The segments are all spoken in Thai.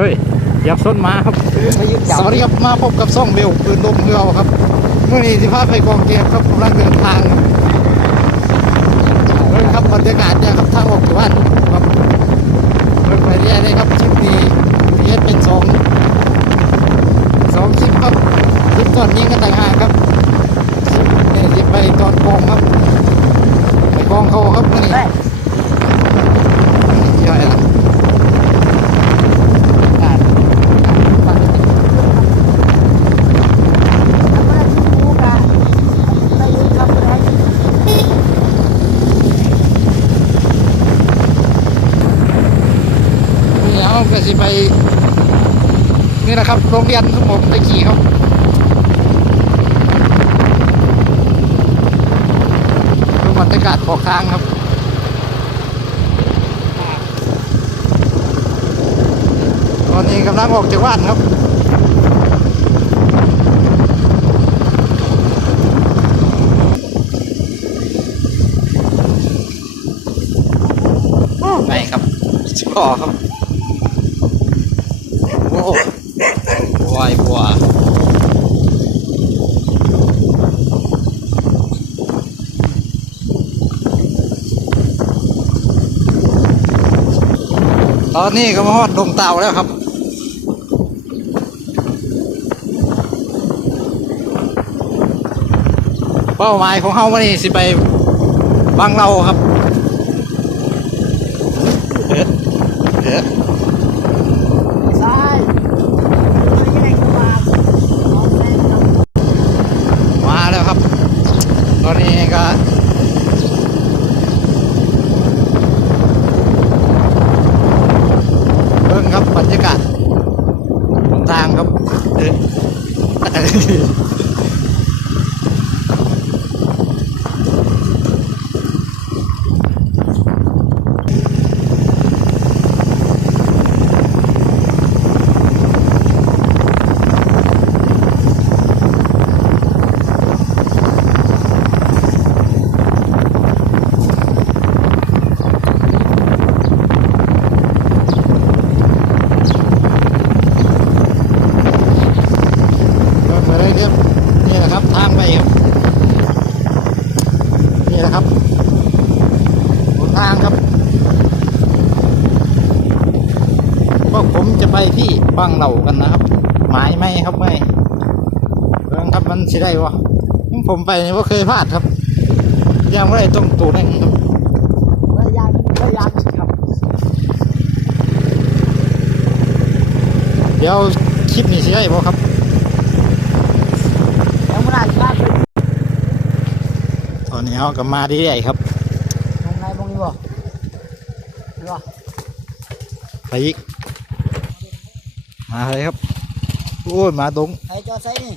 เฮ้ยยับส้นมาครับไม่ยึดจับ สวัสดีครับมาพบกับซ่องเบลปืนลมเรือครับเมื่อนี้สิพาไปกองเกียร์ครับกำลังเดินทางครับเริ่มครับบรรยากาศเนี่ยครับทางออกจากบ้านครับเริ่มไปเรื่อยเลยครับคลิปนี้เอสเป็นสองสองคลิปครับคลิปตอนนี้ก็ต่างหากครับคลิปนี้ไปตอนกองครับไปกองเขาครับเมื่อนี้ ได้ ย่อยละ การฟังจริงทำอะไรที่กูกันไม่ยึดทำอะไร นี่เอา ก็สิไป นี่แหละครับ โรงเรียนของผมไปขี่ครับดูบรรยากาศขอบทางครับตอนนี้กำลังออกจากบ้านครับไม่ครับชิบอครับ โอ้ วายบัวตอนนี้ก็มาฮอดดงเต่าแล้วครับเป้าหมายของเฮาวันนี้สิไปบางเราครับ เอ๊ะเอ๊ะ ใช่ไม่ได้กูมาเอาแม่ทำ มาแล้วครับ ตอนนี้ ก็เบิ่งครับบรรยากาศบนทางครับเอ๊ะ ครับนี่แหละครับทางไปครับนี่แหละครับบนทางครับพวกผมจะไปที่บางเหล่ากันนะครับ หมายไหมครับไม่เบิ่งครับมันสิได้วะผมไปนี่ว่าเคยพลาดครับยังไม่ได้ต้องตัวนั่งครับพยายามพยายามครับ เดี๋ยวคลิปนี้สิได้บ่ครับ แล้วมันอาจจะ ตอ นนี้เขาก็มาเรื่อยๆครับมองไงมองนี่บ่นี่บ่ไปอีกมาเลยครับโอ้ยมาตรงไอ้จอใส่นี่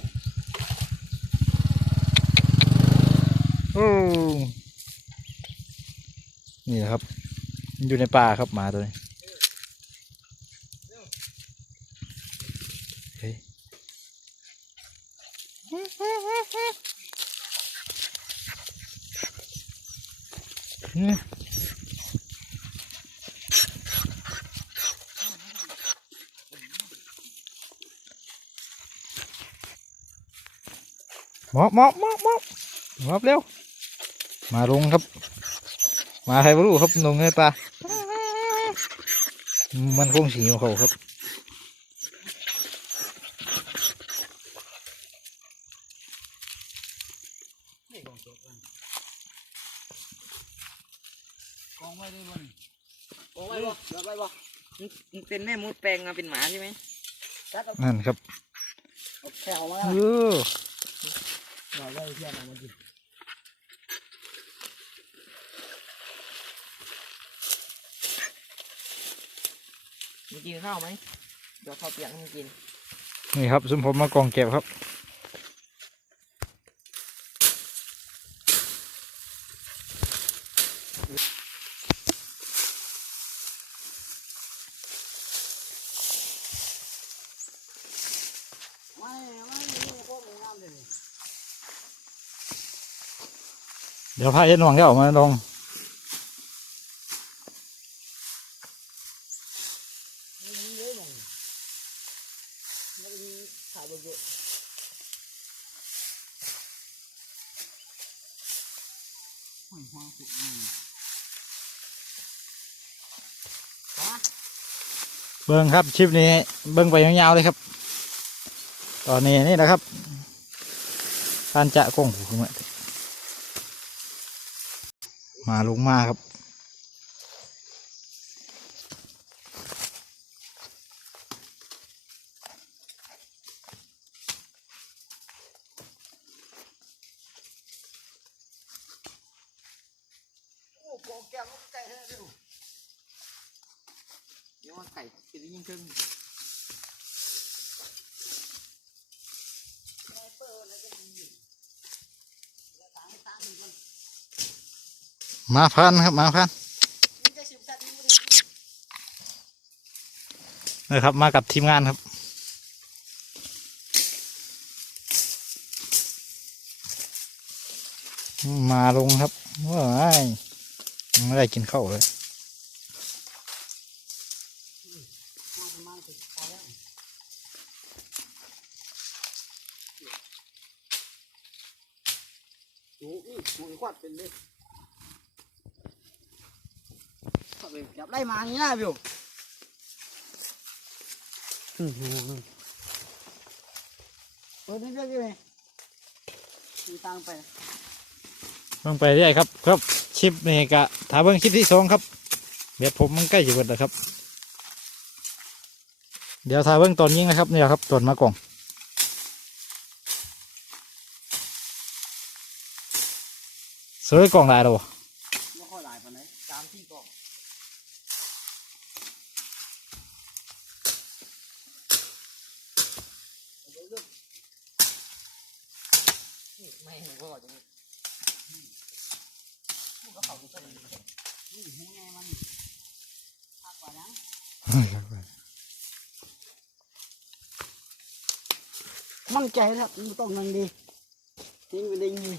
โอ้นี่แหละครับมันอยู่ในป่าครับหมาตัวนี้เฮ้ยเนี่ยห มอบมอบมอบมอบมอบเร็ว มาลงครับ มาใครไม่รู้ครับลงในป่ามันคงสีของเขาครับ กองไว้ด้วยบ่นี่กองไว้บ่เดี๋ยวไว้บ่มันเป็นแม่มดแปลงมาเป็นหมาใช่ไหมจัดเอานั่นครับเอาแถวมาเอแล้วอเดี๋ยวไว้เที่ยงเอามากินมีกินข้าวไหมเดี๋ยวข้าวเปียกให้กิน นี่ครับซึ่งผมมากองเก็บครับ ไม่ไม่นี่พวกมึงงามเลย เดี๋ยวพาเอ็นหวังจะออกมาลงนี่เลยมึงถ่ายเยอะๆห้อยหัวสุดนี่ฮะเบิ้งครับคลิปนี้เบิ้งไปยาวๆเลยครับ ตอนนี้นี่นะครับท่านจะกงผม มาลงมาครับ โอ้โหแก้วไก่แท้เร็วเดี๋ยวว่าไก่จะได้ยิ่งครึ่ง ไก่เปิดแล้วก็ดีอยู่แล้วตามตามมันก่อน มาพันครับมาพันนะครับมากับทีมงานครับมาลงครับว้ายไม่ได้กินข้าวเลยมาประมาณสิบพอแล้วโอ้ยหวยควัดเป็นเลย เข้าไปจับไล่มาอย่างนี้นะบิวเออนี่เรื่องยังไงมีตังไปเบิ่งไปเรื่อยครับ ครับคลิปนี้กะถ้าเบิ่งคลิปที่สองครับเดี๋ยวผมมันใกล้จะเบิดแล้วครับ เดี๋ยวถ้าเบิ่งตอนยิงนะครับเนี่ยครับตอนมากล่องสวยกล่องได้แล้วบ่ ไม่ค่อยหลายปานไหน ตามที่กล่องนี่ ไม่เห็นว่าจะมีมันก็เขาดูต้นนี้นี่หูไงมันพักกว่านั้นมั่นใจแล้วมันต้องเงินดีทิ้งไปได้ยังไง